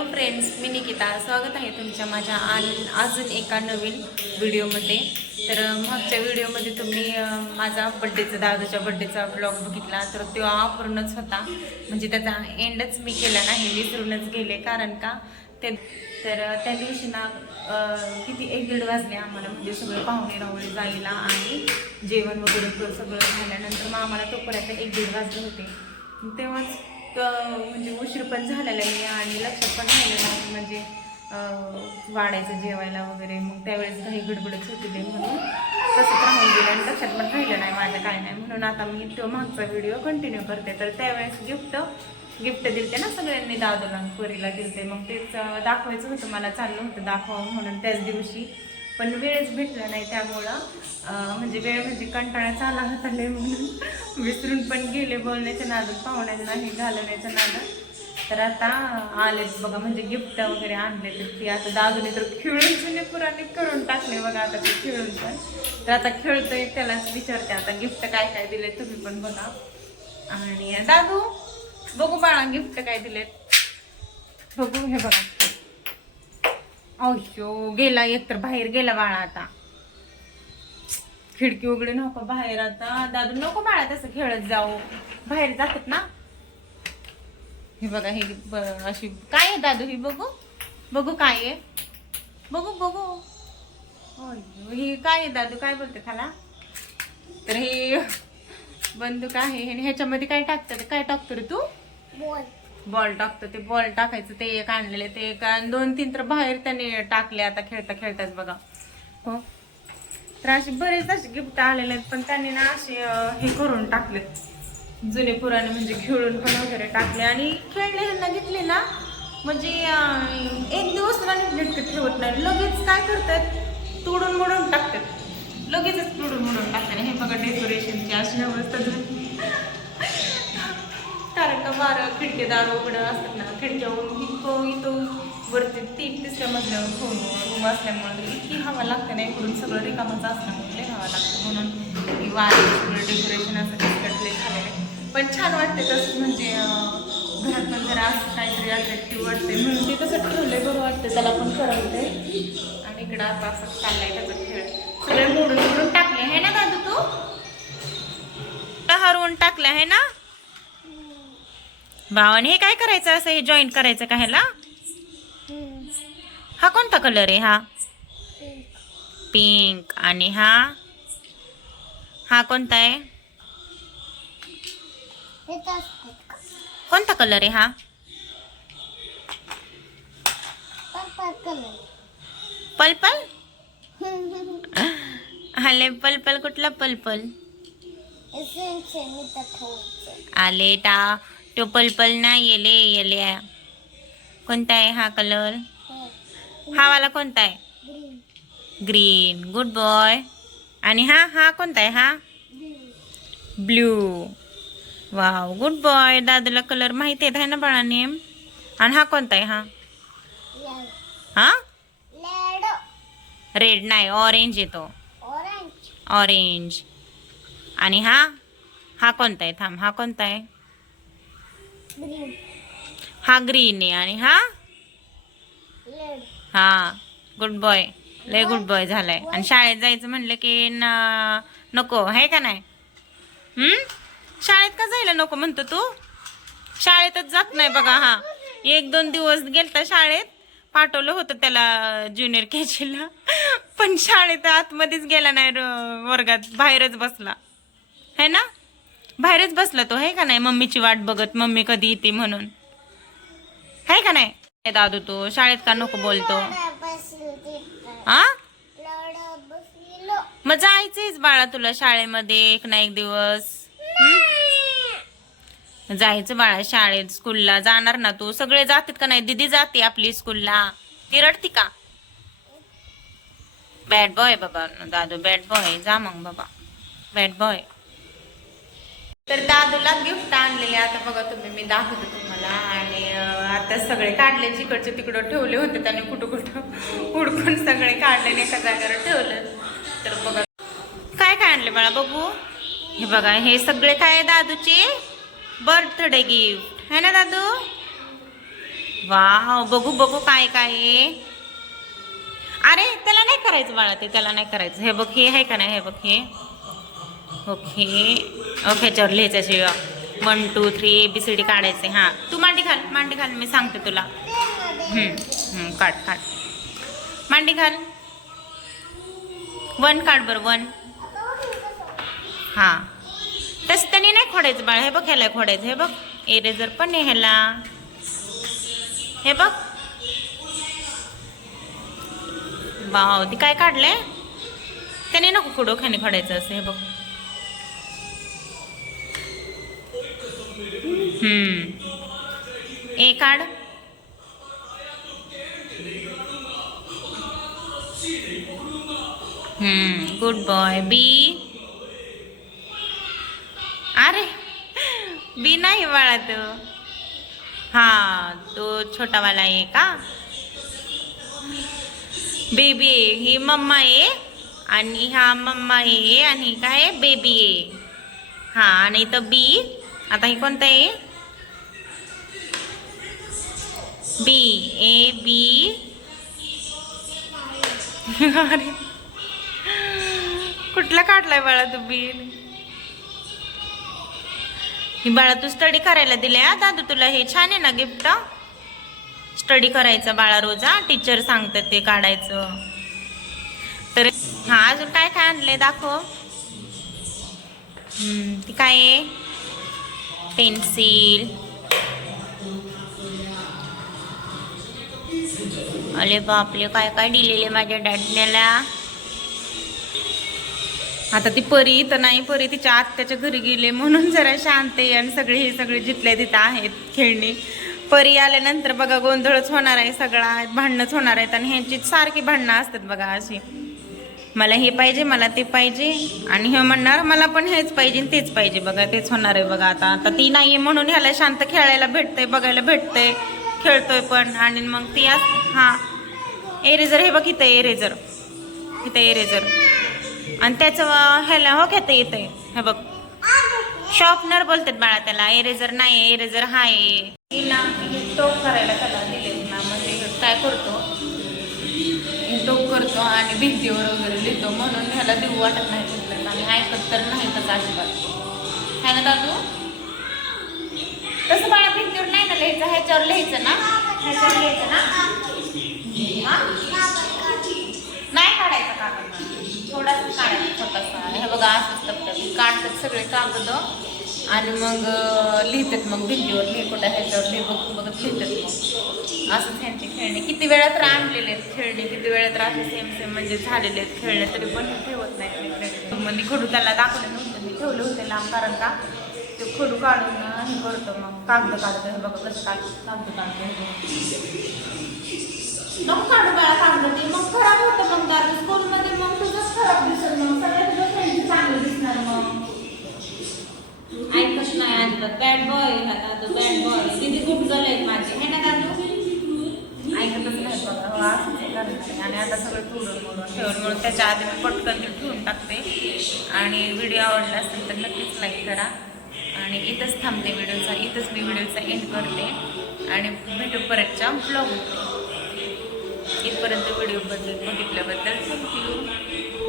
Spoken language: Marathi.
हॅलो फ्रेंड्स, मी निकिता. स्वागत आहे तुमच्या माझ्या अजून एका नवीन व्हिडिओमध्ये. तर मागच्या व्हिडिओमध्ये तुम्ही माझा दादूच्या बड्डेचा ब्लॉग बघितला, तर तो अपूर्णच होता. म्हणजे त्याचा एंडच मी केला नाही, विसरूनच गेले. कारण का ते त्या दिवशी ना किती 1-1:30 वाजले आम्हाला, म्हणजे सगळे पाहुणे रावळे जायला आणि जेवण वगैरे सगळं झाल्यानंतर मग आम्हाला तोपर्यंत 1-1:30 वाजले होते. तेव्हाच म्हणजे उशीर पण झालेला नाही आणि लक्षात पण राहिलं नाही, म्हणजे वाढायचं जेवायला वगैरे. मग त्यावेळेस काही गडबडच होती ते, म्हणून तसंच राहून गेलं आणि लक्षात पण राहिलं नाही माझं काय नाही. म्हणून आता मी तो मागचा व्हिडिओ कंटिन्यू करते. तर त्यावेळेस गिफ्ट दिलते ना सगळ्यांनी, दादूला पोरीला दिलते. मग तेच दाखवायचं होतं, मला चाललं होतं दाखवावं म्हणून त्याच दिवशी, पण वेळच भेटला नाही. त्यामुळं म्हणजे वेळ म्हणजे कंटाळाच आला होता लय, म्हणून विसरून पण गेले बोलण्याच्या नादात, पाहुण्यांना हे घालवण्याच्या नादात. तर आता आलेच बघा, म्हणजे गिफ्ट वगैरे आणले. तर ती आता दादूने तर खेळून जुने पुराणे करून टाकले बघा. आता ते खेळून पण, तर आता खेळतोय, त्यालाच विचारते आता गिफ्ट काय काय दिले, तुम्ही पण बघा. आणि दादू बघू बाळा गिफ्ट काय दिलेत, बघू. हे बघा, अहो गेला, एकतर बाहेर गेला बाळा. आता खिडकी उघडी नको बाहेर. आता दादू नको बाळा तसं खेळत जाऊ, बाहेर जातात ना. हे बघा, हे अशी काय आहे दादू, ही बघू बघू काय आहे, बघू बघू. ही काय आहे दादू, काय बोलते त्याला? तर हे बंदूक आहे, ह्याच्यामध्ये काय टाकतं, काय टाकतो रे तू? बॉल टाकतो. ते बॉल टाकायचं, ते एक आणलेले, ते एक 2-3 तर बाहेर त्याने टाकले आता खेळता खेळताच बघा. हो, तर असे बरेच असे गिफ्ट आलेले आहेत, पण त्यांनी ना असे हे करून टाकलेत जुने पुराणे, म्हणजे खेळून पण वगैरे टाकले. आणि खेळले ह्यांना घेतले ना, म्हणजे एक दिवस नीट ठेवत नाही, लगेच काय करतात, तोडून मोडून टाकतात, लगेचच तोडून मोडून टाकतात. हे बघा, डेकोरेशनची अशी अवस्था झाली. कारण का बारा खिडकेदार उघडं असतात ना, खिडक्यावरून इथं वरती 3-3ऱ्या मजल्यावर रूम असल्यामुळे इतकी हवा लागते नाही, इकडून सगळं रिकामच असल्यामुळे हवा लागतं. म्हणून वारे डेकोरेशन असं किटकटले झालेले, पण छान वाटते तसं. म्हणजे घरात पण जरा असं काहीतरी अट्रॅक्टिव्ह वाटते, म्हणून ते तसं ठेवलंय, बरं वाटतं, त्याला पण करवते. आणि इकडं आता असं चाललंय त्याचा खेळ, सगळे मोडून टाकले आहे ना दादू, तू हरवून टाकलं आहे ना भावाने. हे काय करायचं, असं हे जॉईंट करायचं का ह्याला? हा कोणता कलर आहे? हा पिंक. आणि हा कोणता आहे, कोणता कलर आहे? हा पर्पल. आले पर्पल, कुठला पर्पल आले टा, तो पर्पल नाही येले येले. कोणता आहे हा कलर? हा वाला कोणता आहे? ग्रीन. Good boy. आणि हा कोणता आहे? हा ब्ल्यू. Wow, good boy. दादाला कलर माहिती आहे ना बाळाने. आणि हा कोणता आहे? हा रेड नाही, ऑरेंज येतो, ऑरेंज. आणि हा कोणता आहे? थांब, हा कोणता आहे? हा ग्रीन आहे. आणि हा गुड बॉय, लय गुड बॉय झालाय. आणि शाळेत जायचं म्हणलं की नको आहे का नाही? शाळेत का जायला नको म्हणतो तू? शाळेतच जात नाही बघा. हा 1-2 दिवस गेलता शाळेत, पाठवलं होतं त्याला ज्युनियर केजीला, पण शाळेत आतमध्येच गेला नाही, वर्गात बाहेरच बसला है ना, बाहेरच बसला तो, है का नाही? मम्मीची वाट बघत, मम्मी कधी येते म्हणून, है का नाही दादू? तो शाळेत का नको बोलतो? मग जायचंच बाळा तुला शाळेमध्ये एक ना एक दिवस. जायचं बाळा शाळेत, स्कूलला जाणार ना तू? सगळे जातात का नाही? दीदी जाते आपली स्कूलला, ती रडती का? बॅड बॉय बाबा दादू, बॅड बॉय. जा मग बाबा, बॅड बॉय. तर दादूला गिफ्ट आणलेले आता बघा तुम्ही, मी दाखवते तुम्हाला. आणि आता सगळे काढले, जिकडचे तिकडं ठेवले होते त्याने, कुठं हुडकून सगळे काढले, एका जागेवर ठेवलं. तर बघा काय काय आणले बाळा, बघू. हे बघा, हे सगळे काय दादूचे बर्थडे गिफ्ट है ना दादू? वाव, बघू बघू काय काय आहे. अरे त्याला नाही करायचं बाळा, ते त्याला नाही करायचं. हे बघ, हे आहे का नाही, हे बघ हे. ओके ओके, ह्याच्यावर लिहायचं शिवा 1 2 3 ABCD काढायचे. हां, तू मांडी घाल, मांडी घाल, मी सांगते तुला. काढ काढ, मांडी घाल. 1 काढ बरं, 1. हां, तसं त्याने नाही खोडायचं बाळा. हे बघ, ह्याला खोडायचं. हे बघ, इरेजर पण आहे ह्याला. हे बघ, वाव, ती काय काढलंय त्याने. नको खोडो, खाली खोडायचं असं. हे बघ, ए काढ. Good boy. बी. अरे बी नाही बाळा तो. हा, तो छोटावाला आहे का. बेबी आहे ही, मम्मा आहे. आणि हा मम्मा आहे आणि काय बेबी आहे. हा, आणि इथं बी. आता ही कोणतं आहे. बी, ABCD. अरे कुठला काढलाय बाळा तू बी. ही बाळा तू स्टडी करायला दिले हा दादू तुला. हे छान आहे ना गिफ्ट. स्टडी करायचं बाळा रोज. टीचर सांगतात ते काढायचं. तर हा, अजून काय काय आणलंय दाखव. ती काय आहे. पेन्सिल. अरे बापले, काय काय दिलेले माझ्या डॅडनेला. आता ती परी तर नाही, परी तिच्या आत्याच्या घरी गेले म्हणून जरा शांत आहे. आणि हे सगळे जिथल्या तिथं आहेत खेळणी. परी आल्यानंतर बघा गोंधळच होणार आहे सगळा, भांडणंच होणार आहेत. आणि ह्यांची सारखी भांडणं असतात बघा अशी. मला हे पाहिजे, मला ते पाहिजे. आणि हे म्हणणार मला पण हेच पाहिजे तेच पाहिजे. बघा तेच होणार आहे बघा. आता ती नाहीये म्हणून ह्याला शांत खेळायला भेटतंय, बघायला भेटतंय, खेळतोय पण. आणि मग ती हा, एरेजर. हे बघ, इथं एरेजर, इथं एरेजर. आणि त्याचं ह्याला हो घेता येतंय. हे बघ, शॉर्पनर बोलतात बाळा त्याला. एरेजर नाही, एरेजर हाय. टोक करायला त्याला दिले ना. म्हणजे काय करतो, टोक करतो आणि भिंतीवर वगैरे लिहितो. म्हणून ह्याला देऊ वाटत नाही तिथलं. आणि ऐकत तर नाही तसं अजिबात. है ना दादू. तसं बाळा भिंतीवर नाही ना लिहायचं, ह्याच्यावर लिहायचं ना. ह्याच्यावर लिहायचं ना. नाही काढायचं कागद, थोडासा काढायचा छोटासा. हे बघा असंच करतात, काढतात सगळे कागद आणि मग लिहितात. मग भिंतीवर लिहि, कुठं ह्याच्यावर लिहि, बघत बघत लिहितात. मग असंच ह्यांचे खेळणे. किती वेळात तर आणलेले आहेत खेळणे, किती वेळात तर असे सेम सेम म्हणजे झालेले आहेत खेळणे. तरी पण ठेवत नाहीत. म्हणजे खडू त्याला दाखवलं नव्हतं, मी ठेवले होते लांब. कारण का ते खडू काढून हे करतो, मग कागद काढतो. हे बघा कसं कागद काढतो. मग काढू बाळा कागद, ते मग खराब होतं. मग दादू स्कूलमध्ये मग तुझंच खराब दिसेल. मग सगळ्या तुझ्या फ्रेंडची चांगलं दिसणार. मग ऐकत नाही अजिबात. बॅड बॉय हा दादू, बॅड बॉय. तिथे गुटगल आहेत माझे, हे ना दादू. ऐकतच नाही बघा. आणि आता सगळं तोडून मोडून ठेवून म्हणून त्याच्या आधी मी पटकन ठेवून टाकते. आणि व्हिडिओ आवडला असेल तर नक्कीच लाईक करा. आणि इथंच थांबते व्हिडिओचा, इथंच मी व्हिडिओचा एंड करते. आणि भेटू परतच्या ब्लॉग. इथपर्यंत व्हिडिओ बघितल्याबद्दल थँक्यू.